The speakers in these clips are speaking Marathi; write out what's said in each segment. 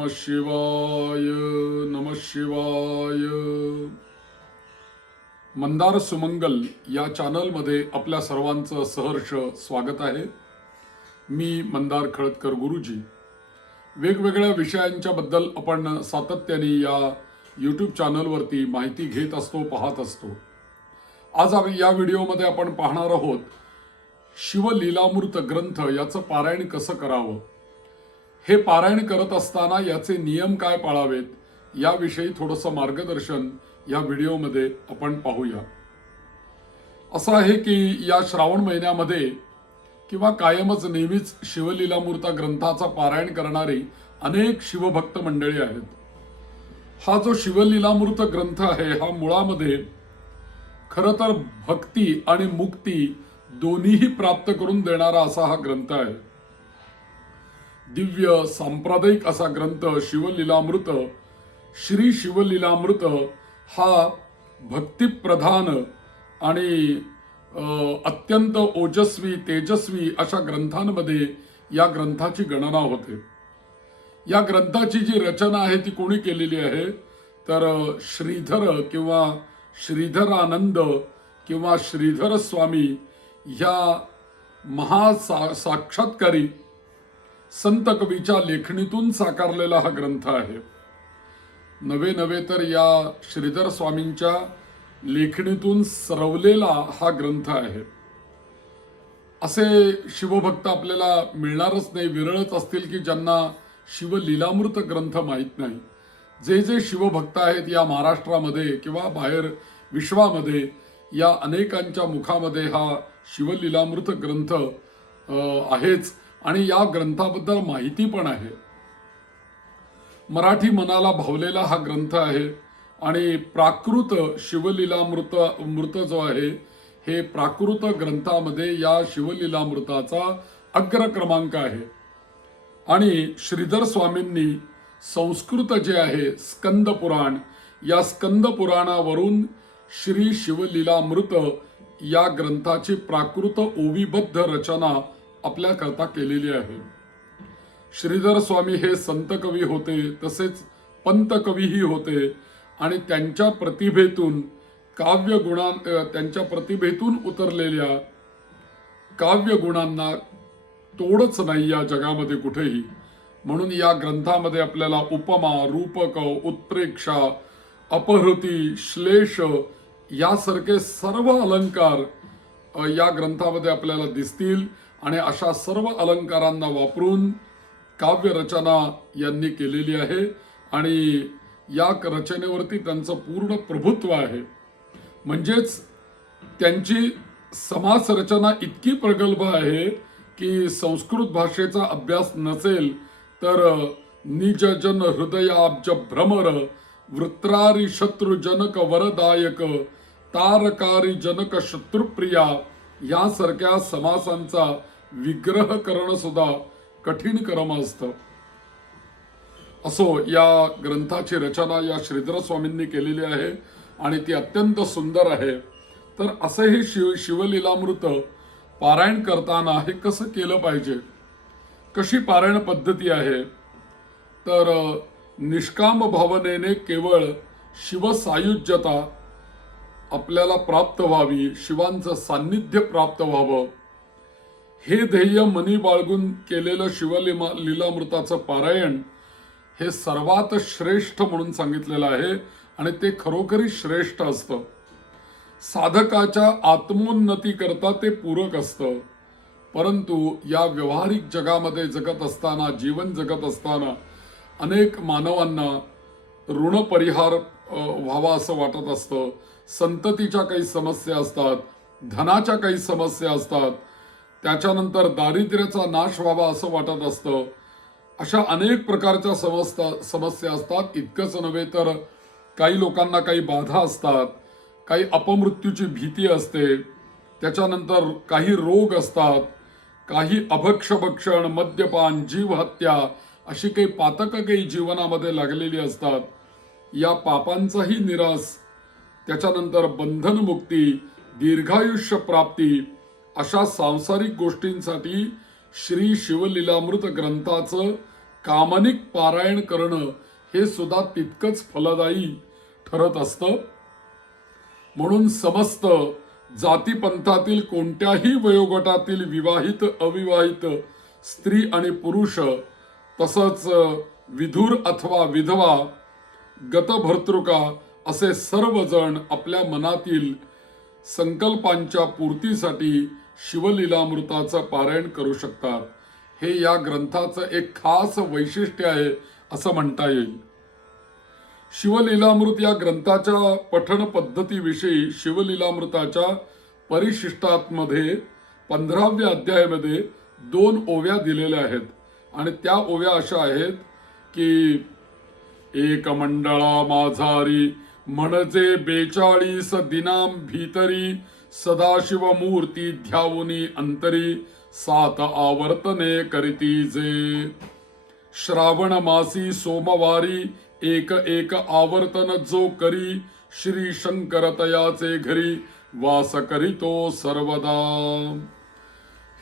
नम शिवाय नम शिवाय. मंदार सुमंगल या चॅनलमध्ये आपल्या सर्वांचं सहर्ष स्वागत आहे. मी मंदार खळदकर गुरुजी. वेगवेगळ्या विषयांच्या बद्दल आपण सातत्याने या यूट्यूब चॅनलवरती माहिती घेत असतो पाहत असतो. आज आम्ही या व्हिडिओमध्ये आपण पाहणार आहोत शिवलीलामृत ग्रंथ याचं पारायण कसं करावं? हे पारायण करत असताना याचे नियम काय पाळावेत याविषयी थोडंसं मार्गदर्शन या व्हिडिओमध्ये आपण पाहूया. असं आहे की या श्रावण महिन्यामध्ये किंवा कायमच नेहमीच शिवलीलामूर्ता ग्रंथाचा पारायण करणारी अनेक शिवभक्त मंडळी आहेत. हा जो शिवलीलामूर्त ग्रंथ आहे हा मुळामध्ये खरं तर भक्ती आणि मुक्ती दोन्हीही प्राप्त करून देणारा असा हा ग्रंथ आहे. दिव्य सांप्रदायिक असा ग्रंथ शिवलीलामृत श्री शिवलीलामृत हा भक्तिप्रधान आणि अत्यंत ओजस्वी तेजस्वी अशा ग्रंथांमध्ये या ग्रंथाची गणना होते. या ग्रंथाची जी रचना आहे ती कोणी केलेली आहे? तर श्रीधर किंवा श्रीधरानंद किंवा श्रीधर स्वामी ह्या महा सा साक्षात्कारी संत कवीच्या लेखणीतून साकारलेला हा ग्रंथ आहे. नवे नवे तर या श्रीधर स्वामींच्या लेखणीतून सरवलेला हा ग्रंथ आहे. असे शिवभक्त आपल्याला मिळणारच नाही विरळच असतील की ज्यांना शिवलीलामृत ग्रंथ माहीत नाही. जे जे शिवभक्त आहेत या महाराष्ट्रामध्ये किंवा बाहेर विश्वामध्ये या अनेकांच्या मुखामध्ये हा शिवलीलामृत ग्रंथ आहेच. आणि या ग्रंथाबद्दल माहिती पण आहे. मराठी मनाला भावलेला हा ग्रंथ आहे आणि प्राकृत शिवलीलामृत मृत जो आहे हे प्राकृत ग्रंथामध्ये या शिवलीलामृताचा अग्र क्रमांक आहे. आणि श्रीधर स्वामींनी संस्कृत जे आहे स्कंद पुराण या स्कंद पुराणावरून श्री शिवलीलामृत या ग्रंथाची प्राकृत ओविबद्ध रचना आपल्याकरता केलेली आहे. श्रीधर स्वामी हे संत कवी होते तसेच पंत कवीही होते आणि त्यांच्या प्रतिभेतून काव्य गुणा त्यांच्या प्रतिभेतून उतरलेल्या काव्य गुणांना तोडच नाही या जगामध्ये कुठेही. म्हणून या ग्रंथामध्ये आपल्याला उपमा रूपक उत्प्रेक्षा अपहृती श्लेष यासारखे सर्व अलंकार या ग्रंथामध्ये आपल्याला दिसतील. आणि अशा सर्व अलंकारांना वापरून काव्य रचना यांनी केलेली आहे. आणि या रचनेवरती त्यांचं पूर्ण प्रभुत्व आहे. म्हणजेच त्यांची समास रचना इतकी प्रगल्भ आहे की संस्कृत भाषेचा अभ्यास नसेल तर निज जन हृदयाब्ज भ्रमर वृत्रारी शत्रुजनक वरदायक तारकारी जनक शत्रुप्रिया यासारख्या समासांचा विग्रह करणं सुद्धा कठीण कर्म असतं. असो या ग्रंथाची रचना या श्रीधर स्वामींनी केलेली आहे आणि ती अत्यंत सुंदर आहे. तर असं हे शिव शिवलीलामृत पारायण करताना हे कसं केलं पाहिजे? कशी पारायण पद्धती आहे? तर निष्काम भावनेने केवळ शिवसायुज्यता आपल्याला प्राप्त व्हावी शिवांचं सान्निध्य प्राप्त व्हावं हे ध्येय मनी बाळगून केलेलं शिवलिमा लीलामृताचं पारायण हे सर्वात श्रेष्ठ म्हणून सांगितलेलं आहे आणि ते खरोखरी श्रेष्ठ असतं. साधकाच्या आत्मोन्नती करता ते पूरक असतं. परंतु या व्यावहारिक जगामध्ये जगत असताना जीवन जगत असताना अनेक मानवांना ऋण परिहार व्हावा असं वाटत असतं. संततीच्या काही समस्या असतात धनाच्या काही समस्या असतात त्याच्यानंतर दारिद्र्याचा नाश व्हावा असं वाटत असतं. अशा अनेक प्रकारच्या समस्या समस्या असतात. इतकंच नव्हे तर काही लोकांना काही बाधा असतात काही अपमृत्यूची भीती असते त्याच्यानंतर काही रोग असतात काही अभक्षभक्षण मद्यपान जीवहत्या अशी काही पातकं काही जीवनामध्ये लागलेली असतात. या पापांचाही निराश त्याच्यानंतर बंधनमुक्ती दीर्घायुष्य प्राप्ती अशा सांसारिक गोष्टींसाठी श्री शिवलीलामृत ग्रंथाचं कामनिक पारायण करणं हे सुद्धा तितकंच फलदायी ठरत असतं. म्हणून समस्त जातीपंथातील कोणत्याही वयोगटातील विवाहित अविवाहित स्त्री आणि पुरुष तसंच विधुर अथवा विधवा गतभर्तृका असे सर्वजण आपल्या मनातील संकल्पांच्या पूर्तीसाठी शिवलीलामृताचं पारायण करू शकतात. हे या ग्रंथाचं एक खास वैशिष्ट्य आहे असं म्हणता येईल. शिवलीलामृत या ग्रंथाच्या पठण पद्धतीविषयी शिवलीलामृताच्या परिशिष्टातमध्ये पंधराव्या अध्यायामध्ये दोन ओव्या दिलेल्या आहेत. आणि त्या ओव्या अशा आहेत की एक मंडळा माझारी म्हणजे बेचाळीस दिनाम भीतरी सदाशिव मूर्ती ध्यावुनी अंतरी सात आवर्तने करीती जे। श्रावण मासी सोमवारी एक एक आवर्तन जो करी श्री शंकर तयाचे घरी वास करीतो सर्वदा।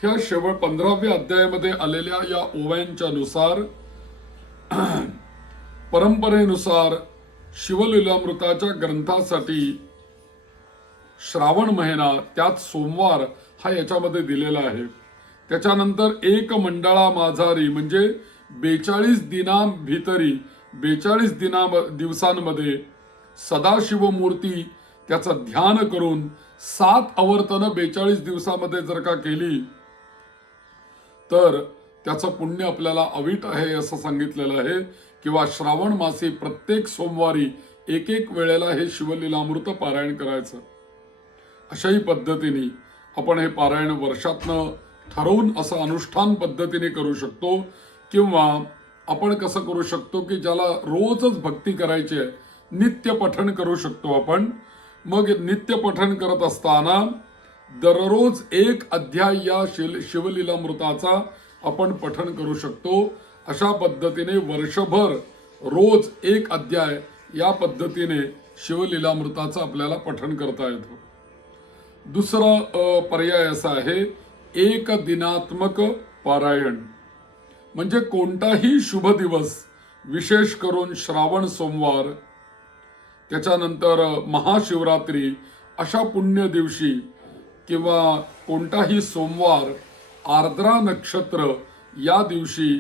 ह्या शेवट पंधराव्या अध्यायामध्ये आलेल्या या ओव्यांच्या नुसार परंपरेनुसार शिवलीलामृताच्या ग्रंथासाठी श्रावण महिना त्यात सोमवार हा याच्यामध्ये दिलेला आहे. त्याच्यानंतर एक मंडळा माझारी म्हणजे बेचाळीस दिना भीतरी बेचाळीस दिना दिवसांमध्ये सदाशिव मूर्ती त्याचं ध्यान करून सात आवर्तनं बेचाळीस दिवसामध्ये जर का केली तर त्याचं पुण्य आपल्याला अवीट आहे असं सांगितलेलं आहे. किंवा श्रावण मासी प्रत्येक सोमवारी एक एक वेळेला हे शिवलीलामृत पारायण करायचं. अशाही पद्धतीने आपण हे पारायण वर्षातनं ठरवून असं अनुष्ठान पद्धतीने करू शकतो किंवा आपण कसं करू शकतो की ज्याला रोजच भक्ती करायची आहे नित्य पठण करू शकतो आपण. मग नित्य पठण करत असताना दररोज एक अध्याय या शिल शिवलीलामृताचा आपण पठण करू शकतो. अशा पद्धतीने वर्षभर रोज एक अध्याय या पद्धतीने शिवलीलामृताचं आपल्याला पठण करता येतं. दुसरा पर्याय असा आहे एक दिनात्मक पारायण. म्हणजे कोणताही शुभ दिवस विशेष करून श्रावण सोमवार त्याच्यानंतर महाशिवरात्री अशा पुण्य दिवशी किंवा कोणताही सोमवार आर्द्रा नक्षत्र या दिवशी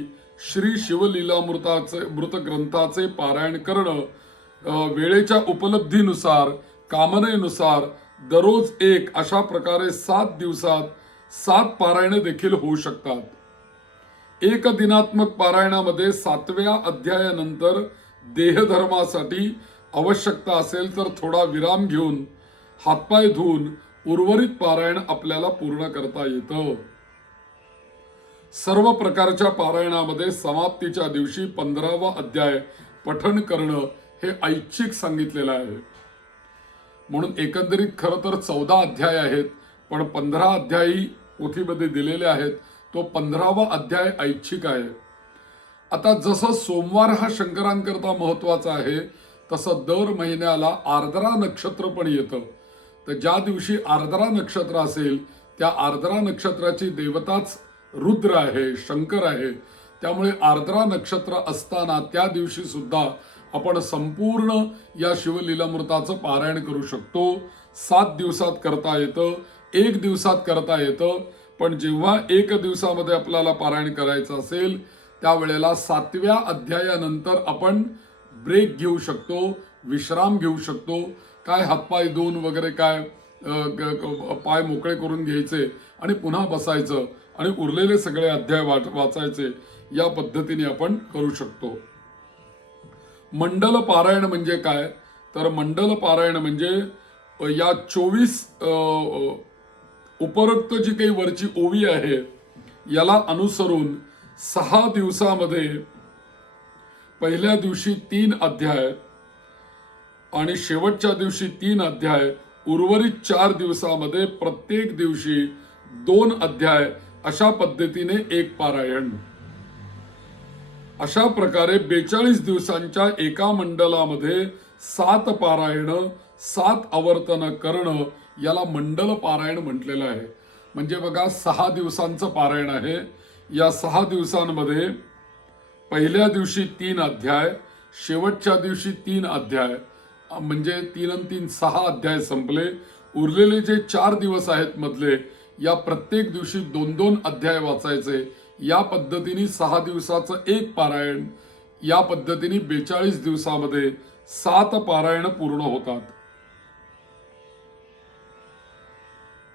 श्री शिवलीलामृताचे मृत ग्रंथाचे पारायण करणं वेळेच्या उपलब्धीनुसार कामनेनुसार दररोज एक अशा प्रकारे सात दिवसात सात पारायणे देखील होऊ शकतात. एक दिनात्मक पारायणामध्ये सातव्या अध्यायानंतर देहधर्मासाठी आवश्यकता असेल तर थोडा विराम घेऊन हातपाय धुवून उर्वरित पारायण आपल्याला पूर्ण करता येतं. सर्व प्रकारच्या पारायणामध्ये समाप्तीच्या दिवशी पंधरावा अध्याय पठण करणं हे ऐच्छिक सांगितलेलं आहे. म्हणून एकंदरीत खरं तर चौदा अध्याय आहेत पण पंधरा अध्यायी पोथीमध्ये दिलेले आहेत. तो पंधरावा अध्याय ऐच्छिक आहे. आता जसं सोमवार हा शंकरांकरता महत्त्वाचा आहे तसं दर महिन्याला आर्द्रा नक्षत्र पण येतं. तर ज्या दिवशी आर्द्रा नक्षत्र असेल त्या आर्द्रा नक्षत्राची देवताच रुद्र आहे शंकर आहे. त्यामुळे आर्द्रा नक्षत्र असताना त्या दिवशी सुद्धा आपण संपूर्ण या शिवलीलामृताचं पारायण करू शकतो. सात दिवसात करता येतं एक दिवसात करता येतं पण जेव्हा एक दिवसामध्ये आपल्याला पारायण करायचं असेल त्यावेळेला सातव्या अध्यायानंतर आपण ब्रेक घेऊ शकतो विश्राम घेऊ शकतो. काय हातपाय धुवून वगैरे काय पाय मोकळे करून घ्यायचे आणि पुन्हा बसायचं आणि उरलेले सगळे अध्याय वाच वाचायचे या पद्धतीने आपण करू शकतो. मंडल पारायण म्हणजे काय? तर मंडल पारायण म्हणजे या चोवीस उपरोक्त जी काही वरची ओवी आहे याला अनुसरून सहा दिवसामध्ये पहिल्या दिवशी तीन अध्याय आणि शेवटच्या दिवशी तीन अध्याय उर्वरित चार दिवसामध्ये प्रत्येक दिवशी दोन अध्याय अशा पद्धतीने एक पारायण. अशा प्रकारे बेचाळीस दिवसांच्या एका मंडलामध्ये सात पारायण सात आवर्तन करणं याला मंडल पारायण म्हटलेलं आहे. म्हणजे बघा सहा दिवसांचं पारायण आहे. या सहा दिवसांमध्ये पहिल्या दिवशी तीन अध्याय शेवटच्या दिवशी तीन अध्याय म्हणजे तीन आणि तीन सहा अध्याय संपले. उरलेले जे चार दिवस आहेत मधले या प्रत्येक दिवशी दोन दोन अध्याय वाचायचे. या पद्धतीने सहा दिवसाचं एक पारायण या पद्धतीने बेचाळीस दिवसामध्ये सात पारायण पूर्ण होतात.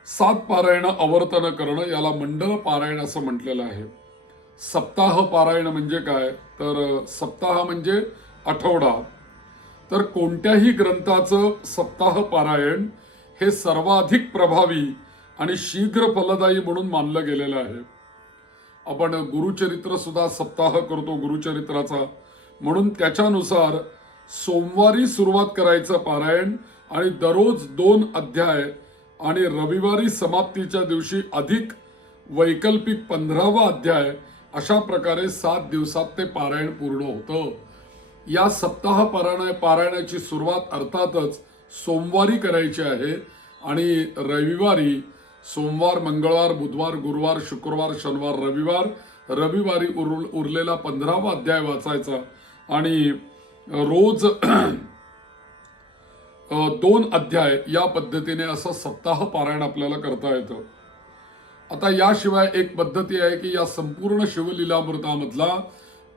सात पारायण आवर्तन करणं याला मंडळ पारायण असं म्हटलेलं आहे. सप्ताह पारायण म्हणजे काय? तर सप्ताह म्हणजे आठवडा. तर कोणत्याही ग्रंथाचं सप्ताह पारायण हे सर्वाधिक प्रभावी आणि शीघ्र फलदायी म्हणून मानलं गेलेलं आहे. आपण गुरुचरित्र सुद्धा सप्ताह करतो गुरुचरित्राचा. म्हणून त्याच्यानुसार सोमवारी सुरुवात करायचं पारायण आणि दररोज दोन अध्याय आणि रविवारी समाप्तीच्या दिवशी अधिक वैकल्पिक पंधरावा अध्याय अशा प्रकारे सात दिवसात ते पारायण पूर्ण होतं. या सप्ताह पारायण पारायणाची सुरुवात अर्थातच सोमवारी करायची आहे आणि रविवारी सोमवार मंगळवार बुधवार गुरुवार शुक्रवार शनिवार रविवार. रविवारी उर उरलेला पंधरावा अध्याय वाचायचा. आणि रोज दोन अध्याय या पद्धतीने असं सप्ताह पारायण आपल्याला करता येतं. आता याशिवाय एक पद्धती आहे की या संपूर्ण शिवलीलामृतामधला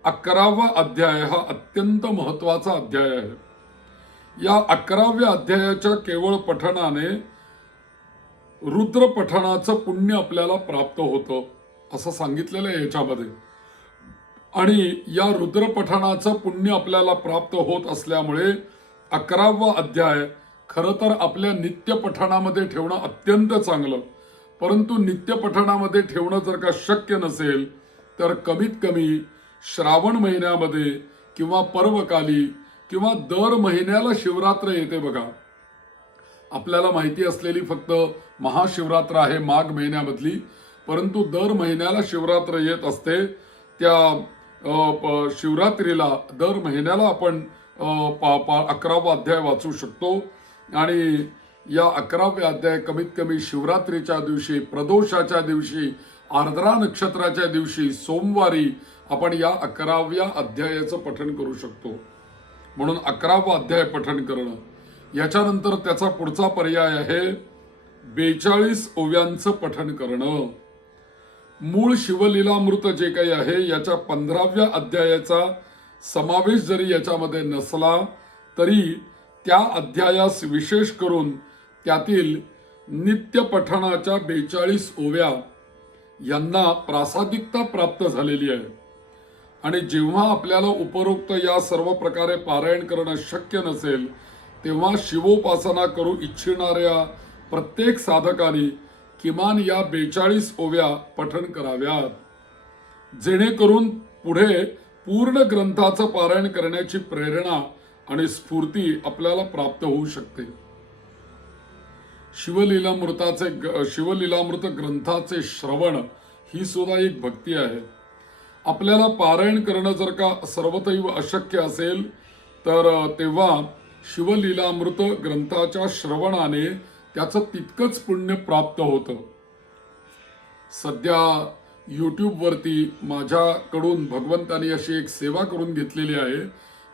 अकरावा अध्याय हा अत्यंत महत्त्वाचा अध्याय आहे. या अकराव्या अध्यायाच्या केवळ पठणाने रुद्र पठणाचं पुण्य आपल्याला प्राप्त होतं असं सांगितलेलं आहे याच्यामध्ये. आणि या रुद्र पठणाचं पुण्य आपल्याला प्राप्त होत असल्यामुळे अकरावा अध्याय खरं तर आपल्या नित्य पठणामध्ये ठेवणं अत्यंत चांगलं. परंतु नित्य पठणामध्ये ठेवणं जर का शक्य नसेल तर कमीत कमी श्रावण महिन्यामध्ये किंवा पर्वकाली किंवा दर महिन्याला शिवरात्र येते बघा. आपल्याला माहिती असलेली फक्त महाशिवरात्र आहे माघ महिन्यामधली. परंतु दर महिन्याला शिवरात्र येत असते. त्या शिवरात्रीला दर महिन्याला आपण पा पा अकरावा अध्याय वाचू शकतो. आणि या अकराव्या अध्याय कमीत कमी शिवरात्रीच्या दिवशी प्रदोषाच्या दिवशी आर्द्रा नक्षत्राच्या दिवशी सोमवारी आपण या अकराव्या अध्यायाचं पठण करू शकतो. म्हणून अकरावा अध्याय पठण करणं. याच्यानंतर त्याचा पुढचा पर्याय आहे बेचाळीस ओव्यांचं पठण करणं. मूळ शिवलीलामृत जे काही आहे याच्या पंधराव्या अध्यायाचा समावेश जरी याच्यामध्ये नसला तरी त्या अध्यायास विशेष करून त्यातील नित्य पठणाच्या बेचाळीस ओव्या यांना प्रासादिकता प्राप्त झालेली आहे. आणि जेव्हा आपल्याला उपरोक्त या सर्व प्रकारे पारायण करणं शक्य नसेल तेव्हा शिवोपासना करू इच्छिणाऱ्या प्रत्येक साधकाने किमान या बेचाळीस ओव्या पठण कराव्यात. जेणेकरून पुढे पूर्ण ग्रंथाचं पारायण करण्याची प्रेरणा आणि स्फूर्ती आपल्याला प्राप्त होऊ शकते. शिवलीलामृताचे शिवलीलामृत ग्रंथाचे श्रवण ही सुद्धा एक भक्ती आहे. आपल्याला पारायण करणं जर का सर्वतैव अशक्य असेल तर तेव्हा शिवलीलामृत ग्रंथाच्या श्रवणाने त्याचं तितकंच पुण्य प्राप्त होतं. सध्या यूट्यूबवरती माझ्याकडून भगवंतानी अशी एक सेवा करून घेतलेली आहे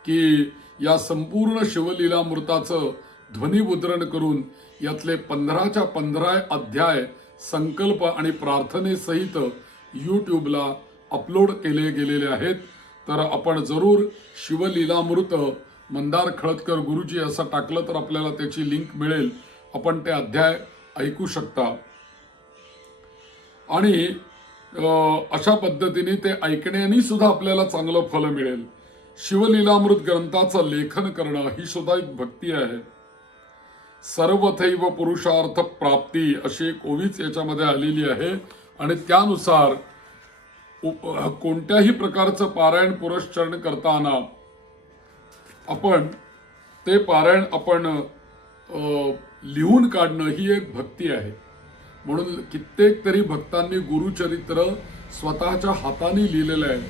की या संपूर्ण शिवलीलामृताचं ध्वनिमुद्रण करून यातले पंधराच्या पंधरा अध्याय संकल्प आणि प्रार्थनेसहित यूट्यूबला अपलोड केले गेलेले आहेत. तर आपण जरूर शिवलीलामृत मंदार खळदकर गुरुजी असं टाकलं तर आपल्याला त्याची लिंक मिळेल. आपण ते अध्याय ऐकू शकता. आणि अशा पद्धतीने ते ऐकण्याने सुद्धा आपल्याला चांगलं फल मिळेल. शिवलीलामृत ग्रंथाचं लेखन करणं ही सुद्धा एक भक्ती आहे. सर्वथैव पुरुषार्थ प्राप्ती अशी एक ओवीच याच्यामध्ये आलेली आहे. आणि त्यानुसार कोणत्याही प्रकारचं पारायण पुरस्चरण करताना आपण ते पारायण आपण लिहून काढणं ही एक भक्ती आहे. म्हणून कित्येक तरी भक्तांनी गुरुचरित्र स्वतःच्या हाताने लिहिलेलं आहे.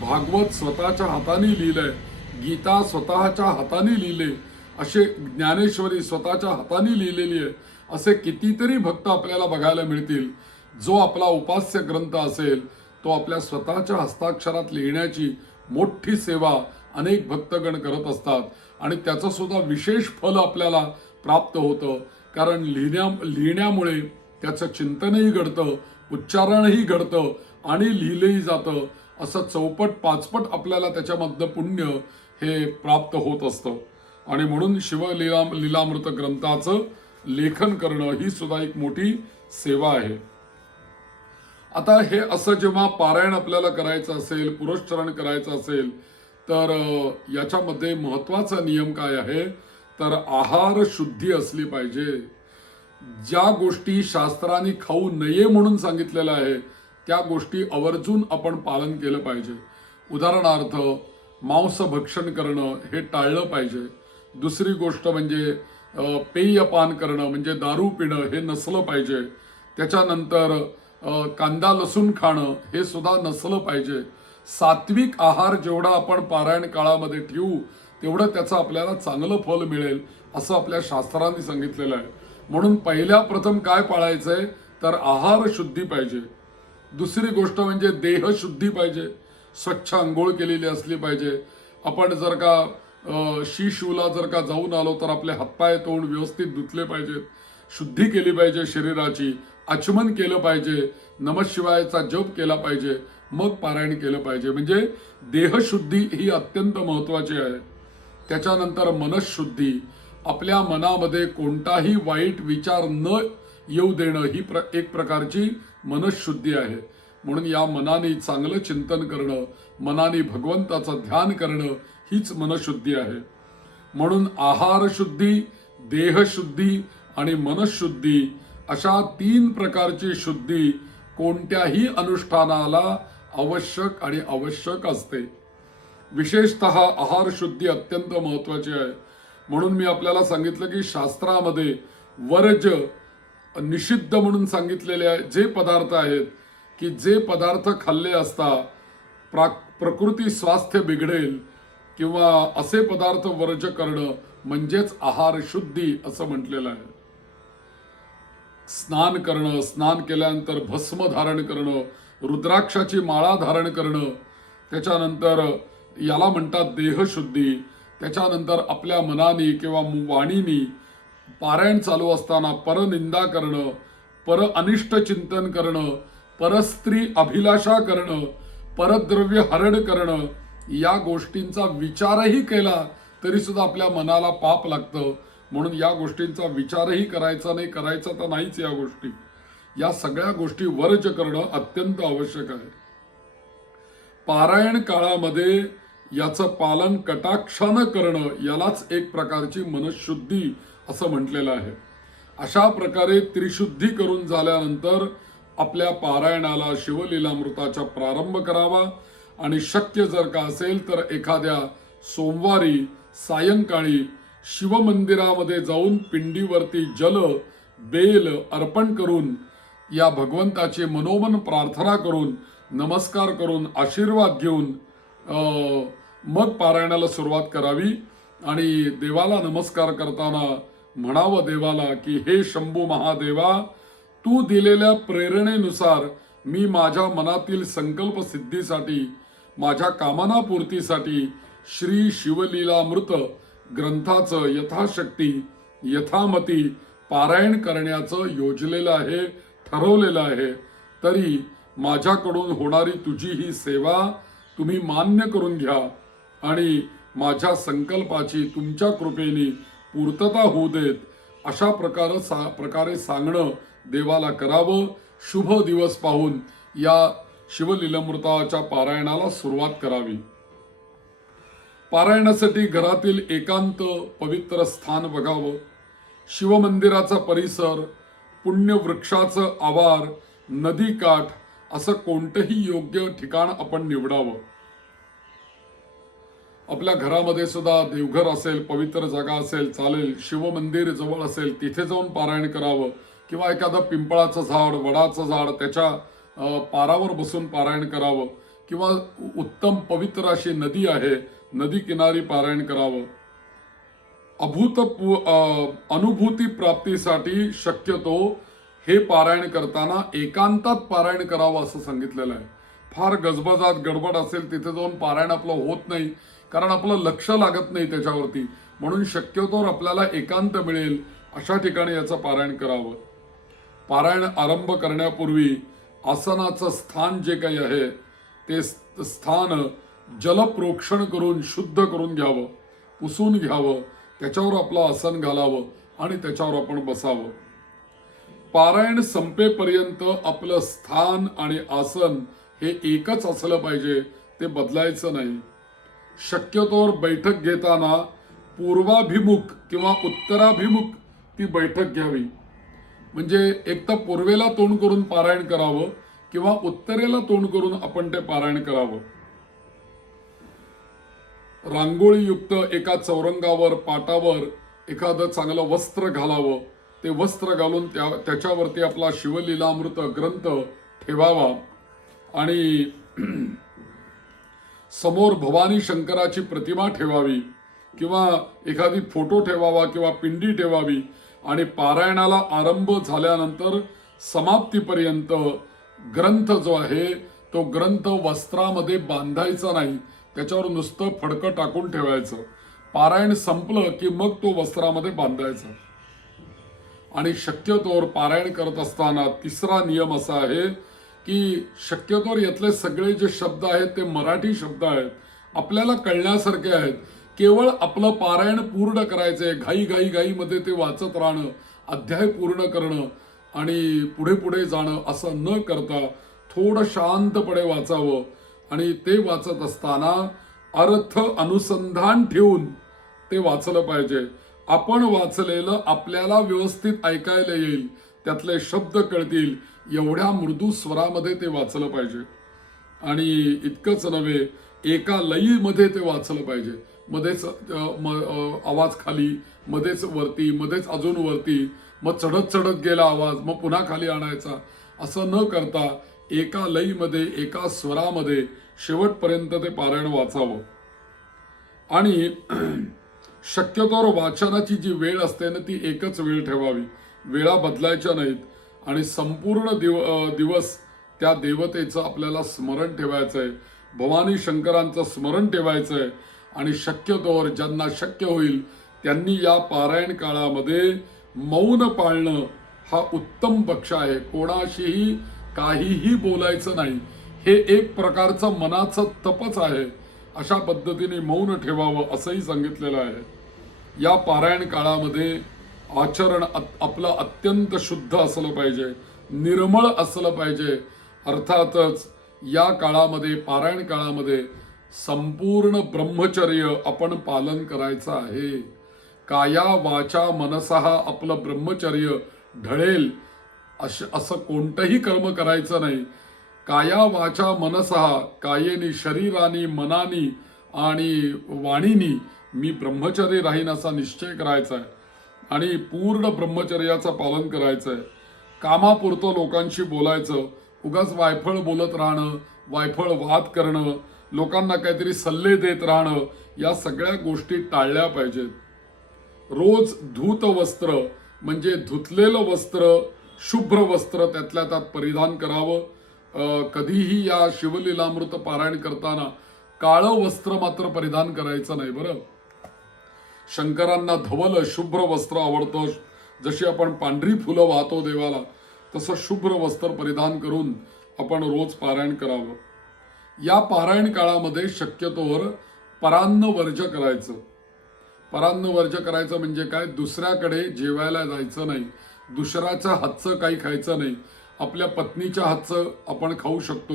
भागवत स्वतःच्या हाताने आहे गीता स्वतःच्या हाताने लिहिले. असे ज्ञानेश्वरी स्वतःच्या हाताने लिहिलेली आहे. असे कितीतरी भक्त आपल्याला बघायला मिळतील. जो आपला उपास्य ग्रंथ असेल तो आपल्या स्वतःच्या हस्ताक्षरात लिहिण्याची मोठी सेवा अनेक भक्तगण करत असतात. आणि त्याचं सुद्धा विशेष फल आपल्याला प्राप्त होतं. कारण लिहिण्या लिहिण्यामुळे त्याचं चिंतनही घडतं उच्चारणही घडतं आणि लिहिलंही जातं. असं चौपट पाचपट आपल्याला त्याच्यामधलं पुण्य हे प्राप्त होत असतं. आणि म्हणून शिवलीला लीलामृत ग्रंथाचं लेखन करणं ही सुद्धा एक मोठी सेवा आहे. आता हे असं जेव्हा पारायण आपल्याला करायचं असेल पुरस्चरण करायचं असेल तर याच्यामध्ये महत्त्वाचा नियम काय आहे? तर आहार शुद्धी असली पाहिजे. ज्या गोष्टी शास्त्राने खाऊ नये म्हणून सांगितलेलं आहे त्या गोष्टी आवर्जून आपण पालन केलं पाहिजे. उदाहरणार्थ मांस भक्षण करणं हे टाळलं पाहिजे. दुसरी गोष्ट म्हणजे पेय पेयपान करणं म्हणजे दारू पिणं हे नसलं पाहिजे. त्याच्यानंतर कांदा लसूण खाणं हे सुद्धा नसलं पाहिजे. सात्विक आहार जेवढा आपण पारायण काळामध्ये ठेवू तेवढं त्याचं आपल्याला चांगलं फल मिळेल असं आपल्या शास्त्रांनी सांगितलेलं आहे. म्हणून पहिल्या प्रथम काय पाळायचंय? तर आहार शुद्धी पाहिजे. दुसरी गोष्ट म्हणजे देह शुद्धी पाहिजे. स्वच्छ आंघोळ केलेली असली पाहिजे. आपण जर का अ, शिशूला जर का जाऊन आलो तर आपले हातपाय तोंड व्यवस्थित धुतले पाहिजेत. शुद्धी केली पाहिजे शरीराची. आचमन केलं पाहिजे. नमशिवायचा जप केला पाहिजे. मग पारायण केलं पाहिजे. म्हणजे देहशुद्धी ही अत्यंत महत्वाची आहे. त्याच्यानंतर मनशुद्धी. आपल्या मनामध्ये कोणताही वाईट विचार न येऊ देणं ही प्र एक प्रकारची मनशुद्धी आहे. म्हणून या मनाने चांगलं चिंतन करणं मनाने भगवंताचं ध्यान करणं हीच मनशुद्धी आहे. म्हणून आहारशुद्धी देहशुद्धी आणि मनशुद्धी अशा तीन प्रकारची शुद्धी कोणत्याही अनुष्ठानाला आवश्यक आणि आवश्यक असते. विशेषत आहार शुद्धी अत्यंत महत्वाची आहे. म्हणून मी आपल्याला सांगितलं की शास्त्रामध्ये वर्ज निषिद्ध म्हणून सांगितलेले आहे जे पदार्थ आहेत की जे पदार्थ खाल्ले असता प्रा प्रकृती स्वास्थ्य बिघडेल किंवा असे पदार्थ वर्ज करणं म्हणजेच आहार शुद्धी असं म्हटलेलं आहे. स्नान करणं स्नान केल्यानंतर भस्म धारण करणं रुद्राक्षाची माळा धारण करणं त्याच्यानंतर याला म्हणतात देहशुद्धी त्याच्यानंतर आपल्या मनाने किंवा वाणीनी पारायण चालू असताना परनिंदा करणं पर अनिष्ट चिंतन करणं परस्त्री अभिलाषा करणं परद्रव्य हरण करणं या गोष्टींचा विचारही केला तरी सुद्धा आपल्या मनाला पाप लागतं. म्हणून या गोष्टींचा विचारही करायचा नाही करायचा तर नाहीच या गोष्टी. या सगळ्या गोष्टी वर्ज करणं अत्यंत आवश्यक आहे. पारायण काळामध्ये याचं पालन कटाक्षानं करणं यालाच एक प्रकारची मनशुद्धी असं म्हटलेलं आहे. अशा प्रकारे त्रिशुद्धी करून झाल्यानंतर आपल्या पारायणाला शिवलीलामृताचा प्रारंभ करावा आणि शक्य जर का असेल तर एखाद्या सोमवारी सायंकाळी शिवमंदिरामध्ये जाऊन पिंडीवरती जल बेल अर्पण करून या भगवंताचे मनोमन प्रार्थना करून नमस्कार करून आशीर्वाद घेऊन मग पारायणाला सुरुवात करावी. आणि देवाला नमस्कार करताना म्हणावं देवाला की हे शंभू महादेवा तू दिलेल्या प्रेरणेनुसार मी माझ्या मनातील संकल्प सिद्धीसाठी माझ्या कामना पूर्तीसाठी श्री शिवलीलामृत ग्रंथाचं यथाशक्ती यथामती पारायण करण्याचं योजलेलं आहे. ठरवलेलं आहे. तरी माझ्याकडून होणारी तुझी ही सेवा तुम्ही मान्य करून घ्या आणि माझ्या संकल्पाची तुमच्या कृपेने पूर्तता होऊ देत अशा प्रकार सा प्रकारे सांगणं देवाला करावं. शुभ दिवस पाहून या शिवलीलामृताच्या पारायणाला सुरुवात करावी. पारायणासाठी घरातील एकांत पवित्र स्थान बघावं. शिवमंदिराचा परिसर पुण्यवृक्षाचं आवार नदी काठ असं कोणतंही योग्य ठिकाण आपण निवडावं. आपल्या घरामध्ये सुद्धा देवघर असेल पवित्र जागा असेल चालेल शिवमंदिर जवळ असेल तिथे जाऊन पारायण करावं किंवा एखादं पिंपळाचं झाड वडाचं झाड त्याच्या पारावर बसून पारायण करावं किंवा उत्तम पवित्र अशी नदी आहे नदी किनारी पारायण करावं. अभूत अनुभूती प्राप्तीसाठी शक्यतो हे पारायण करताना एकांतात पारायण करावं असं सांगितलेलं आहे. फार गजबजात गडबड असेल तिथे जाऊन पारायण आपलं होत नाही कारण आपलं लक्ष लागत नाही त्याच्यावरती. म्हणून शक्यतोवर आपल्याला एकांत मिळेल अशा ठिकाणी याचं पारायण करावं. पारायण आरंभ करण्यापूर्वी आसनाचं स्थान जे काही आहे ते स्थान जलप्रोक्षण करून शुद्ध करून घ्यावं पुसून घ्यावं त्याच्यावर आपलं आसन घालावं आणि त्याच्यावर आपण बसावं. पारायण संपेपर्यंत आपलं स्थान आणि आसन हे एकच असलं पाहिजे ते बदलायचं नाही. शक्यतोवर बैठक घेताना पूर्वाभिमुख किंवा उत्तराभिमुख ती बैठक घ्यावी. म्हणजे एक तर पूर्वेला तोंड करून पारायण करावं किंवा उत्तरेला तोंड करून आपण ते पारायण करावं. रांगोळीयुक्त एका चौरंगावर पाटावर एखादं चांगलं वस्त्र घालावं. ते वस्त्र घालून त्या त्याच्यावरती आपला शिवलीलामृत ग्रंथ ठेवावा. आणि समोर भवानी शंकराची प्रतिमा ठेवावी किंवा एखादी फोटो ठेवावा किंवा पिंडी ठेवावी. आणि पारायणाला आरंभ झाल्यानंतर समाप्तीपर्यंत ग्रंथ जो आहे तो ग्रंथ वस्त्रामध्ये बांधायचा नाही. त्याच्यावर नुसतं फडकं टाकून ठेवायचं. पारायण संपलं की मग तो वस्त्रामध्ये बांधायचा. आणि शक्यतोवर पारायण करत असताना तिसरा नियम असा आहे की शक्यतोवर यातले सगळे जे शब्द आहेत ते मराठी शब्द आहेत. आपल्याला कळण्यासारखे आहेत. केवळ आपलं पारायण पूर्ण करायचंय. घाई घाई घाईमध्ये ते वाचत राहणं अध्याय पूर्ण करणं आणि पुढे पुढे जाणं असं न करता थोडं शांतपणे वाचावं. आणि ते वाचत असताना अर्थ अनुसंधान ठेवून ते वाचलं पाहिजे. आपण वाचलेलं आपल्याला व्यवस्थित ऐकायला येईल त्यातले शब्द कळतील एवढ्या मृदू स्वरामध्ये ते वाचलं पाहिजे. आणि इतकंच नव्हे एका लयीमध्ये ते वाचलं पाहिजे. मध्येच म- आवाज खाली मध्येच वरती मध्येच अजून वरती मग चढत चढत गेला आवाज मग पुन्हा खाली आणायचा. असं न करता एका लईमध्ये एका स्वरामध्ये शेवटपर्यंत ते पारायण वाचावं. आणि शक्यतोवर वाचनाची जी वेळ असते ना ती एकच वेळ ठेवावी. वेळा बदलायच्या नाहीत. आणि संपूर्ण दिव दिवस त्या देवतेचं आपल्याला स्मरण ठेवायचं आहे भवानी शंकरांचं स्मरण ठेवायचं आहे आणि शक्यतोवर ज्यांना शक्य होईल त्यांनी या पारायण काळामध्ये मौन पाळणं हा उत्तम पक्ष आहे. कोणाशीही काहीही बोलायचं नाही. हे एक प्रकारचं मनाचं तपच आहे. अशा पद्धतीने मौन ठेवावं असंही सांगितलेलं आहे. या पारायण काळामध्ये आचरण आपलं अत्यंत शुद्ध असलं पाहिजे. निर्मळ असलं पाहिजे. अर्थातच या काळामध्ये पारायण काळामध्ये संपूर्ण ब्रह्मचर्य आपण पालन करायचं आहे. काया वाचा मनसहा आपलं ब्रह्मचर्य ढळेल. अश असं कोणतंही कर्म करायचं नाही. काया वाचा मनसहा कायेनी शरीरानी मनानी आणि वाणीनी मी ब्रह्मचर्य राहीन असा निश्चय करायचा आहे आणि पूर्ण ब्रह्मचर्याचं पालन करायचं आहे कामापुरतं लोकांशी बोलायचं उगाच वायफळ बोलत राहणं वायफळ वाद करणं लोकांना काहीतरी सल्ले देत राहणं या सगळ्या गोष्टी टाळल्या पाहिजेत. रोज धूत वस्त्र म्हणजे धुतलेलं वस्त्र शुभ्र वस्त्र त्यातल्या त्यात परिधान करावं. कधीही या शिवलीलामृत पारायण करताना काळं वस्त्र मात्र परिधान करायचं नाही बरं. शंकरांना धवल शुभ्र वस्त्र आवडतं. जशी आपण पांढरी फुलं वाहतो देवाला तसं शुभ्र वस्त्र परिधान करून आपण रोज पारायण करावं. या पारायण काळामध्ये शक्यतोवर परान्न वर्ज करायचं. परान्न वर्ज करायचं म्हणजे काय? दुसऱ्याकडे जेवायला जायचं नाही. दुसऱ्याच्या हातचं काही खायचं नाही. आपल्या पत्नीच्या हातचं आपण खाऊ शकतो.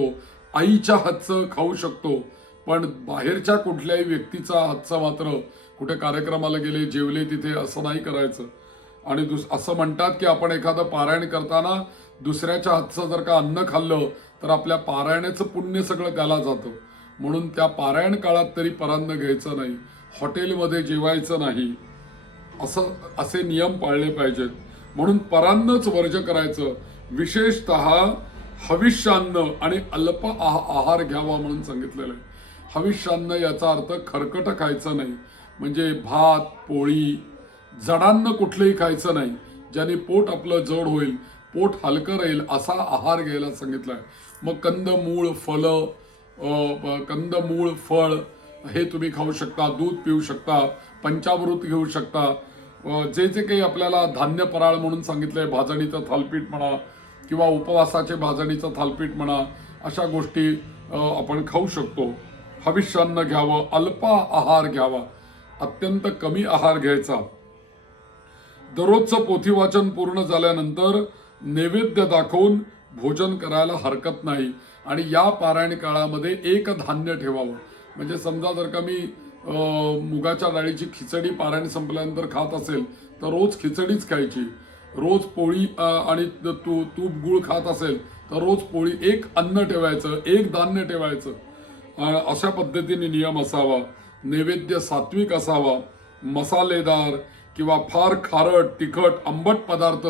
आईच्या हातचं खाऊ शकतो. पण बाहेरच्या कुठल्याही व्यक्तीचा हातचं मात्र कुठे कार्यक्रमाला गेले जेवले तिथे असं नाही करायचं. आणि दुस असं म्हणतात की आपण एखादं पारायण करताना दुसऱ्याच्या हातचं जर का अन्न खाल्लं तर आपल्या पारायणाचं पुण्य सगळं त्याला जातं. म्हणून त्या पारायण काळात तरी परान्न घ्यायचं नाही. हॉटेलमध्ये जेवायचं नाही. असं असे नियम पाळले पाहिजेत. म्हणून परान्नच वर्ज करायचं. विशेषत हविष्यान्न आणि अल्प आह- आहार घ्यावा म्हणून सांगितलेलं आहे. हविष्यान्न याचा अर्थ खरकट खायचं नाही. म्हणजे भात पोळी जडांना कुठलंही खायचं नाही. ज्याने पोट आपलं जड होईल पोट हलकं राहील असा आहार घ्यायला सांगितलाय मग कंदमूळ फळं कंदमूळ फळ हे तुम्ही खाऊ शकता दूध पिऊ शकता पंचामृत घेऊ शकता जे जे काही आपल्याला धान्य पराळ म्हणून सांगितलंय भाजणीचं थालपीठ म्हणा किंवा उपवासाचे भाजणीचं थालपीठ म्हणा अशा गोष्टी आपण खाऊ शकतो. हविष्यान्न घ्यावं अल्पा आहार घ्यावा अत्यंत कमी आहार घ्यायचा. दररोजचं पोथी वाचन पूर्ण झाल्यानंतर नैवेद्य दाखवून भोजन करायला हरकत नाही. आणि या पारायण काळामध्ये एक धान्य ठेवावं. म्हणजे समजा जर का मी मुगाच्या डाळीची खिचडी पारायण संपल्यानंतर खात असेल तर रोज खिचडीच खायची. रोज पोळी आणि तू तूप गुळ खात असेल तर रोज पोळी एक अन्न ठेवायचं एक धान्य ठेवायचं. अशा पद्धतीने नियम असावा. नैवेद्य सात्विक असावा. मसालेदार किंवा फार खारट तिखट आंबट पदार्थ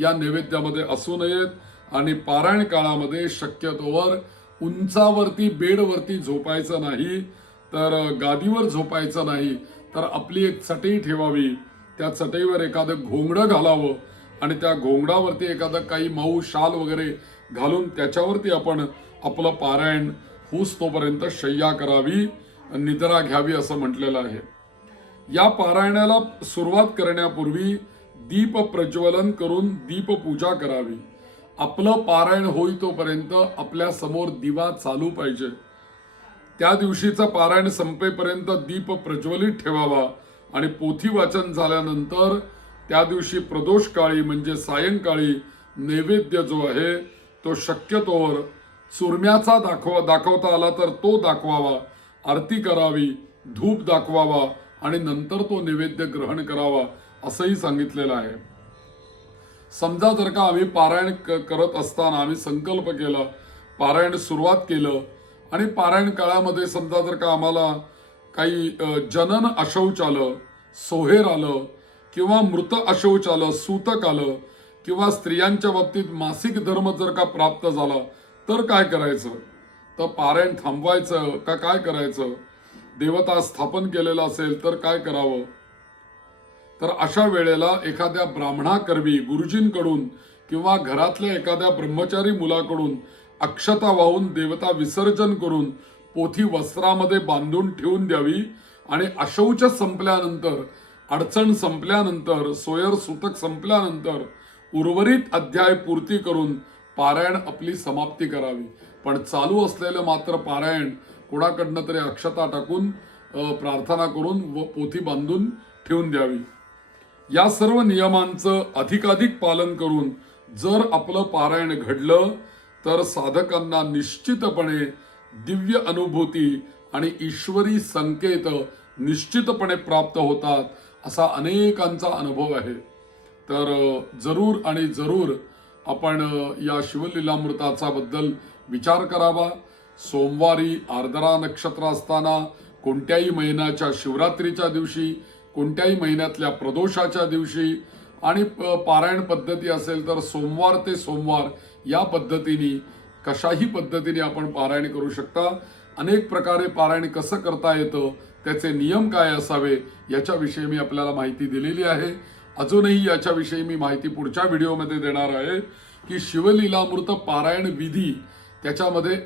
या नैवेद्यामध्ये असू नयेत. आणि पारायण काळामध्ये शक्यतोवर उंचावरती बेडवरती झोपायचं नाही. तर गादीवर झोपायचं नाही तर आपली एक चटई ठेवावी. त्या चटईवर एखादं घोंगडं घालावं आणि त्या घोंगडावरती एखादं काही मऊ शाल वगैरे घालून त्याच्यावरती आपण आपलं पारायण हूस तोपर्यंत शय्या करावी निद्रा घ्यावी असं म्हटलेलं आहे. या पारायणाला सुरुवात करण्यापूर्वी दीप प्रज्वलन करून दीपपूजा करावी. आपलं पारायण होई तोपर्यंत आपल्यासमोर दिवा चालू पाहिजे. त्या दिवशीचा पारायण संपेपर्यंत दीप प्रज्वलित ठेवावा आणि पोथी वाचन झाल्यानंतर त्या दिवशी प्रदोष काळी म्हणजे सायंकाळी नैवेद्य जो आहे तो शक्यतोवर चुरम्याचा दाखवा दाखवता आला तर तो दाखवावा आरती करावी धूप दाखवावा आणि नंतर तो नैवेद्य ग्रहण करावा असंही सांगितलेलं आहे. समजा जर का आम्ही पारायण क- करत असताना आम्ही संकल्प केला पारायण सुरुवात केलं आणि पारायण काळामध्ये समजा जर का आम्हाला काही जनन अशौच आलं सोहेर आलं किंवा मृत अशौच आलं सूतक आलं किंवा स्त्रियांच्या बाबतीत मासिक धर्म जर का प्राप्त झाला तर काय करायचं? तर पारायण थांबवायचं का काय करायचं? देवता स्थापन केलेलं असेल तर काय करावं? तर अशा वेळेला एखाद्या ब्राह्मणाकरवी गुरुजींकडून किंवा घरातल्या एखाद्या ब्रह्मचारी मुलाकडून अक्षता वाहून देवता विसर्जन करून पोथी वस्त्रामध्ये बांधून ठेवून द्यावी. आणि अशौच संपल्यानंतर अडचण संपल्यानंतर सोयर सुतक संपल्यानंतर उर्वरित अध्याय पूर्ती करून पारायण आपली समाप्ती करावी. पण चालू असलेलं मात्र पारायण कोणाकडनं तरी अक्षता टाकून प्रार्थना करून व पोथी बांधून ठेवून द्यावी. या सर्व नियमांचं अधिकाधिक पालन करून जर आपलं पारायण घडलं तर साधकांना निश्चितपणे दिव्य अनुभूती आणि ईश्वरी संकेत निश्चितपणे प्राप्त होतात असा अनेकांचा अनुभव आहे. तर जरूर आणि जरूर आपण या शिवलीलामृताचा बद्दल विचार करावा. सोमवारी आर्द्रा नक्षत्र असताना कोणत्याही महिन्याच्या शिवरात्रीच्या दिवशी कोणत्याही महिन्यातल्या प्रदोषाच्या दिवशी आणि पारायण पद्धती असेल तर सोमवार ते सोमवार या पद्धतीने कशाही पद्धतीने आपण पारायण करू शकता. अनेक प्रकारे पारायण कसं करता येतं त्याचे नियम काय असावे याच्याविषयी मी आपल्याला माहिती दिलेली आहे. अजूनही याच्याविषयी मी माहिती पुढच्या व्हिडिओमध्ये देणार आहे की शिवलीलामृत पारायण विधी त्याच्यामध्ये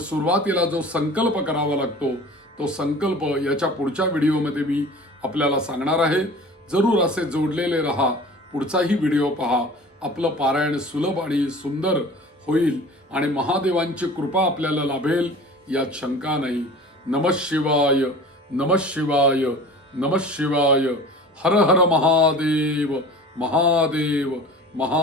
सुरुवातीला जो संकल्प करावा लागतो तो संकल्प याच्या पुढच्या व्हिडिओमध्ये मी आपल्याला सांगणार आहे. जरूर असे जोडलेले राहा पुढचाही व्हिडिओ पहा. आपलं पारायण सुलभ आणि सुंदर होईल आणि महादेवांची कृपा आपल्याला लाभेल यात शंका नाही. नमः शिवाय नमः शिवाय नमः शिवाय. हर हर महादेव महादेव महा